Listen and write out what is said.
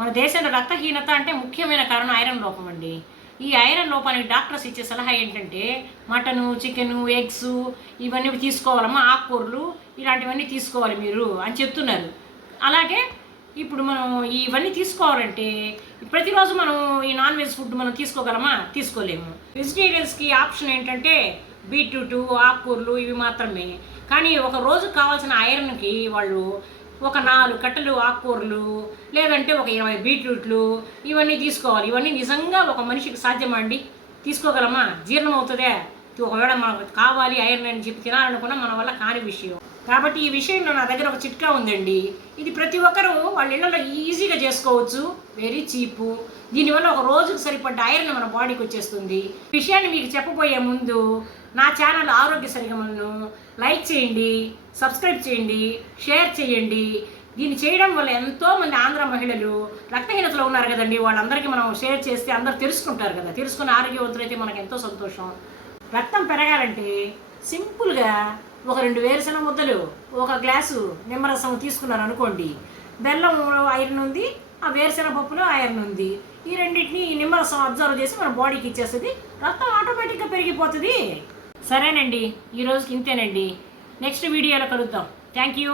మన దేశంలో రక్తహీనత అంటే ముఖ్యమైన కారణం ఐరన్ లోపం అండి. ఈ ఐరన్ లోపానికి డాక్టర్స్ ఇచ్చే సలహా ఏంటంటే మటను, చికెను, ఎగ్స్ ఇవన్నీ తీసుకోవాలమ్మా, ఆకుకూరలు ఇలాంటివన్నీ తీసుకోవాలి మీరు అని చెప్తున్నారు. అలాగే ఇప్పుడు మనం ఇవన్నీ తీసుకోవాలంటే ప్రతిరోజు మనం ఈ నాన్ వెజ్ ఫుడ్ మనం తీసుకోగలమా? తీసుకోలేము. వెజిటేరియన్స్కి ఆప్షన్ ఏంటంటే బీట్రూట్, ఆకుకూరలు ఇవి మాత్రమే. కానీ ఒక రోజుకు కావాల్సిన ఐరన్కి వాళ్ళు ఒక 4 కట్టలు ఆకుకూరలు లేదంటే ఒక 20 బీట్రూట్లు ఇవన్నీ తీసుకోవాలి. ఇవన్నీ నిజంగా ఒక మనిషికి సాధ్యమా అండి? తీసుకోగలమా? జీర్ణం అవుతుందే? ఒకవేళ మనకు కావాలి ఐరన్ అని చెప్పి తినాలనుకున్నా మన వల్ల కాని విషయం. కాబట్టి ఈ విషయంలో నా దగ్గర ఒక చిట్కా ఉందండి. ఇది ప్రతి ఒక్కరూ వాళ్ళ ఇళ్లలో ఈజీగా చేసుకోవచ్చు, వెరీ చీపు. దీనివల్ల ఒక రోజుకు సరిపడ్డ ఐరన్ మన బాడీకి వచ్చేస్తుంది. ఈ విషయాన్ని మీకు చెప్పబోయే ముందు నా ఛానల్ ఆరోగ్య సరిగమలను లైక్ చేయండి, సబ్స్క్రైబ్ చేయండి, షేర్ చేయండి. దీన్ని చేయడం వల్ల ఎంతోమంది ఆంధ్ర మహిళలు రక్తహీనతలో ఉన్నారు కదండి, వాళ్ళందరికీ మనం షేర్ చేస్తే అందరూ తెలుసుకుంటారు కదా. తెలుసుకుని ఆరోగ్యవంతులైతే మనకు ఎంతో సంతోషం. రక్తం పెరగాలంటే సింపుల్గా ఒక 2 వేరుశనగ ముద్దలు, ఒక గ్లాసు నిమ్మరసం తీసుకున్నారు అనుకోండి. బెల్లంలో ఐరన్ ఉంది, ఆ వేరుశనగ పప్పులో ఐరన్ ఉంది. ఈ రెండింటిని ఈ నిమ్మరసం అబ్జర్వ్ చేసి మన బాడీకి ఇచ్చేస్తుంది. రక్తం ఆటోమేటిక్గా పెరిగిపోతుంది. సరేనండి, ఈ రోజుకి ఇంతేనండి. నెక్స్ట్ వీడియోలో కలుద్దాం. Thank you.